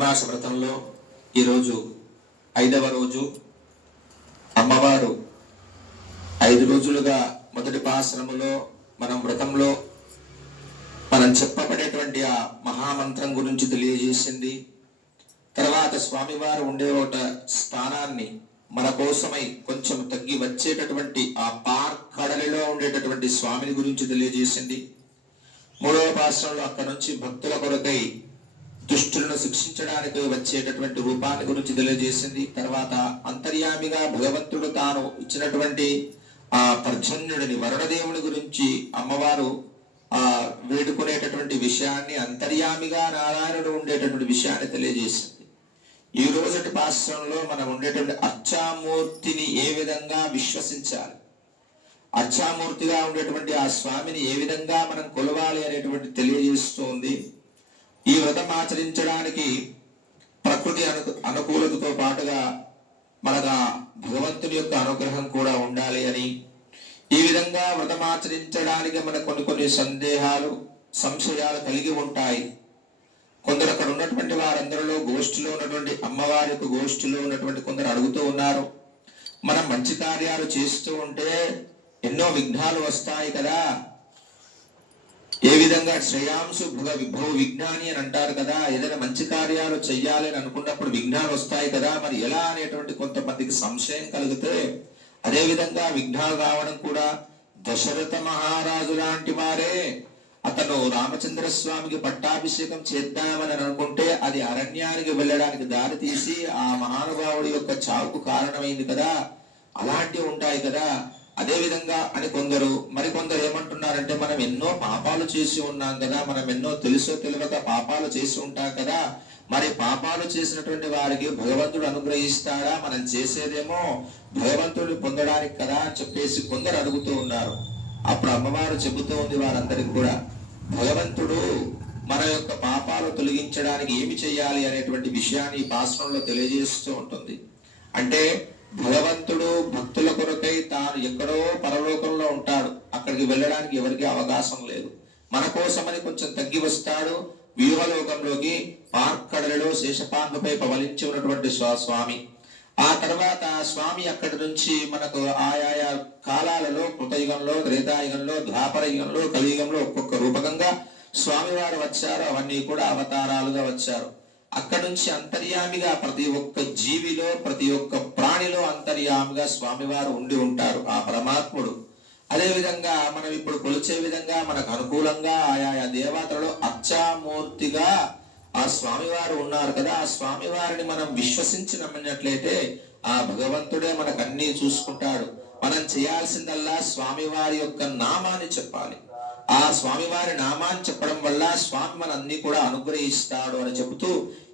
ధనుర్మాస వ్రతంలో ఈరోజు ఐదవ రోజు అమ్మవారు ఐదు రోజులుగా మొదటి పాసనములో మనం వ్రతంలో మనం చెప్పబడేటువంటి ఆ మహామంత్రం గురించి తెలియజేసింది. తర్వాత స్వామివారు ఉండే ఒక స్థానాన్ని మన కోసమై కొంచెం తగ్గి వచ్చేటటువంటి ఆ పార్క్ కడలిలో ఉండేటటువంటి స్వామిని గురించి తెలియజేసింది. మూడవ పాశ్రంలో అక్కడ నుంచి భక్తుల కొరకై దుష్టులను శిక్షించడానికి వచ్చేటటువంటి రూపాన్ని గురించి తెలియజేసింది. తర్వాత అంతర్యామిగా భగవంతుడు తాను ఇచ్చినటువంటి ఆ పర్జన్యుడిని వరుణదేవుని గురించి అమ్మవారు ఆ వేడుకునేటటువంటి విషయాన్ని అంతర్యామిగా నారాయణుడు ఉండేటటువంటి విషయాన్ని తెలియజేసింది. ఈ రోజటి పాశ్రంలో మనం ఉండేటువంటి అర్చామూర్తిని ఏ విధంగా విశ్వసించాలి? అర్చామూర్తిగా ఉండేటువంటి ఆ స్వామిని ఏ విధంగా మనం కొలవాలి అనేటువంటి తెలియజేస్తుంది. వ్రతం ఆచరించడానికి ప్రకృతి అను అనుకూలతతో పాటుగా మనకు భగవంతుని యొక్క అనుగ్రహం కూడా ఉండాలి అని ఈ విధంగా వ్రతం ఆచరించడానికి మనకు కొన్ని కొన్ని సందేహాలు సంశయాలు కలిగి ఉంటాయి. కొందరు అక్కడ ఉన్నటువంటి వారందరిలో గోష్ఠిలో ఉన్నటువంటి అమ్మవారి యొక్క గోష్ఠిలో ఉన్నటువంటి కొందరు అడుగుతూ ఉన్నారు. మనం మంచి కార్యాలు చేస్తూ ఉంటే ఎన్నో విఘ్నాలు వస్తాయి కదా. విధంగా శ్రేయాంసు భుగ విభవ విజ్ఞాని అని అంటారు కదా ఏదైనా మంచి కార్యాలు చెయ్యాలి అని అనుకున్నప్పుడు విఘ్నాలు వస్తాయి కదా మరి ఎలా అనేటువంటి కొంతమందికి సంశయం కలిగితే అదే విధంగా విఘ్నాలు రావడం కూడా దశరథ మహారాజు లాంటి వారే. అతను రామచంద్ర స్వామికి పట్టాభిషేకం చేద్దామని అనుకుంటే అది అరణ్యానికి వెళ్ళడానికి దారి తీసి ఆ మహానుభావుడి యొక్క చావుకు కారణమైంది కదా. అలాంటివి ఉంటాయి కదా. అదేవిధంగా అని కొందరు మరికొందరు ఏమంటున్నారంటే మనం ఎన్నో పాపాలు చేసి ఉన్నాం కదా మనం ఎన్నో తెలుసో తెలియక పాపాలు చేసి ఉంటాం కదా మరి పాపాలు చేసినటువంటి వారికి భగవంతుడు అనుగ్రహిస్తాడా? మనం చేసేదేమో భగవంతుడు పొందడానికి కదా అని చెప్పేసి కొందరు అడుగుతూ ఉన్నారు. అప్పుడు అమ్మవారు చెబుతూ ఉంది వారందరికి కూడా భగవంతుడు మన యొక్క పాపాలు తొలగించడానికి ఏమి చేయాలి? అనేటువంటి విషయాన్ని ఈ భాషణంలో తెలియజేస్తూ ఉంటుంది. అంటే భగవంతుడు భక్తుల కొరకై తాను ఎక్కడో పరలోకంలో ఉంటాడు. అక్కడికి వెళ్ళడానికి ఎవరికి అవకాశం లేదు. మన కోసమని కొంచెం తగ్గి వస్తాడు. వ్యూహలోకంలోకి పార్కడలలో శేషపాంగపై పవలించి ఉన్నటువంటి స్వామి. ఆ తర్వాత స్వామి అక్కడి నుంచి మనకు ఆయా కాలాలలో కృతయుగంలో త్రేతాయుగంలో ద్వాపర యుగంలో కలియుగంలో ఒక్కొక్క రూపకంగా స్వామివారు వచ్చారు. అవన్నీ కూడా అవతారాలుగా వచ్చారు. అక్కడి నుంచి అంతర్యామిగా ప్రతి ఒక్క జీవిలో ప్రతి ఒక్క ప్రాణిలో అంతర్యామిగా స్వామివారు ఉండి ఉంటారు ఆ పరమాత్ముడు. అదే విధంగా మనం ఇప్పుడు కొలిచే విధంగా మనకు అనుకూలంగా ఆయా దేవతలలో అర్చామూర్తిగా ఆ స్వామివారు ఉన్నారు కదా. ఆ స్వామివారిని మనం విశ్వసించి నమ్మినట్లయితే ఆ భగవంతుడే మనకు అన్నీ చూసుకుంటాడు. మనం చేయాల్సిందల్లా స్వామివారి యొక్క నామాన్ని చెప్పాలి. ఆ స్వామివారి నామాన్ని చెప్పడం వల్ల స్వామి మన అన్ని కూడా అనుగ్రహిస్తాడు అని చెబుతూ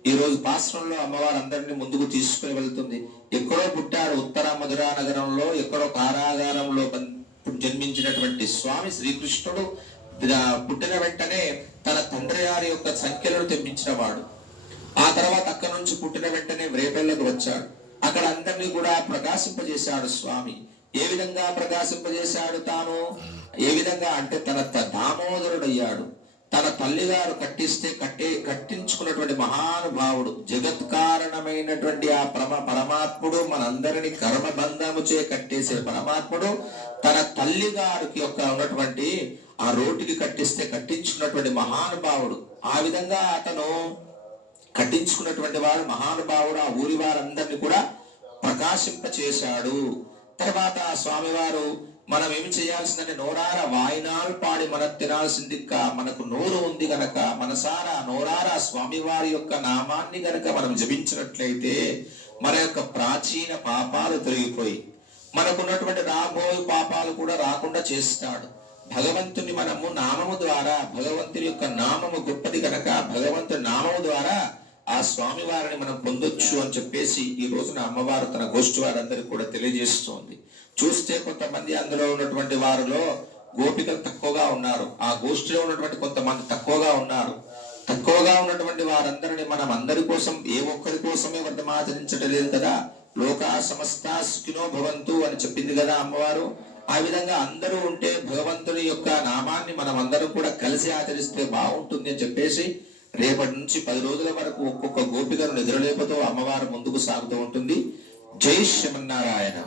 ఈ రోజు పాశ్రంలో అమ్మవారు అందరినీ ముందుకు తీసుకుని వెళ్తుంది. ఎక్కడో పుట్టాడు ఉత్తర మధురా నగరంలో ఎక్కడో కారాగారంలో జన్మించినటువంటి స్వామి శ్రీకృష్ణుడు. పుట్టిన వెంటనే తన తండ్రి గారి యొక్క సంఖ్యలను తెప్పించిన వాడు ఆ తర్వాత అక్కడ నుంచి పుట్టిన వెంటనే వ్రేపల్లకు వచ్చాడు. అక్కడ అందరినీ కూడా ప్రకాశింపజేశాడు స్వామి. ఏ విధంగా ప్రకాశింపజేశాడు తాను? ఏ విధంగా అంటే తన దామోదరుడు దామోదరుడయ్యాడు. తన తల్లిగారు కట్టిస్తే కట్టే కట్టించుకున్నటువంటి మహానుభావుడు జగత్ కారణమైనటువంటి ఆ పరమ పరమాత్ముడు మనందరిని కర్మబంధము చే కట్టేసే పరమాత్ముడు తన తల్లిగారికి యొక్క ఉన్నటువంటి ఆ రోటికి కట్టిస్తే కట్టించుకున్నటువంటి మహానుభావుడు. ఆ విధంగా అతను కట్టించుకున్నటువంటి వాడు మహానుభావుడు ఆ ఊరి వారందరినీ కూడా ప్రకాశింప చేశాడు తర్వాత ఆ స్వామివారు మనం ఏమి చేయాల్సిందంటే నోరార వాయినాలు పాడి మనం తినాల్సింది మనకు నోరు ఉంది గనక మనసారా నోరార స్వామివారి యొక్క నామాన్ని గనక మనం జపించినట్లయితే మన యొక్క ప్రాచీన పాపాలు తొలగిపోయి మనకున్నటువంటి రాబోయే పాపాలు కూడా రాకుండా చేస్తాడు. భగవంతుని మనము నామము ద్వారా భగవంతుని యొక్క నామము గొప్పది కనుక భగవంతుని నామము ద్వారా ఆ స్వామి వారిని మనం పొందొచ్చు అని చెప్పేసి ఈ రోజున అమ్మవారు తన గోష్ఠి వారందరికీ కూడా తెలియజేస్తోంది. చూస్తే కొంతమంది అందులో ఉన్నటువంటి వారిలో గోపికలు తక్కువగా ఉన్నారు. ఆ గోష్ఠిలో ఉన్నటువంటి కొంతమంది తక్కువగా ఉన్నారు. తక్కువగా ఉన్నటువంటి వారందరిని మనం అందరి కోసం ఏ ఒక్కరి కోసమే వ్రతం ఆచరించటం లేదు కదా? లోకా సమస్త సుఖినో భవంతు అని చెప్పింది కదా అమ్మవారు. ఆ విధంగా అందరూ ఉంటే భగవంతుని యొక్క నామాన్ని మనం అందరం కూడా కలిసి ఆచరిస్తే బాగుంటుంది అని చెప్పేసి రేపటి నుంచి పది రోజుల వరకు ఒక్కొక్క గోపికను నిద్రలేపతో అమ్మవారు ముందుకు సాగుతూ ఉంటుంది. జై శ్రీమన్నారాయణ.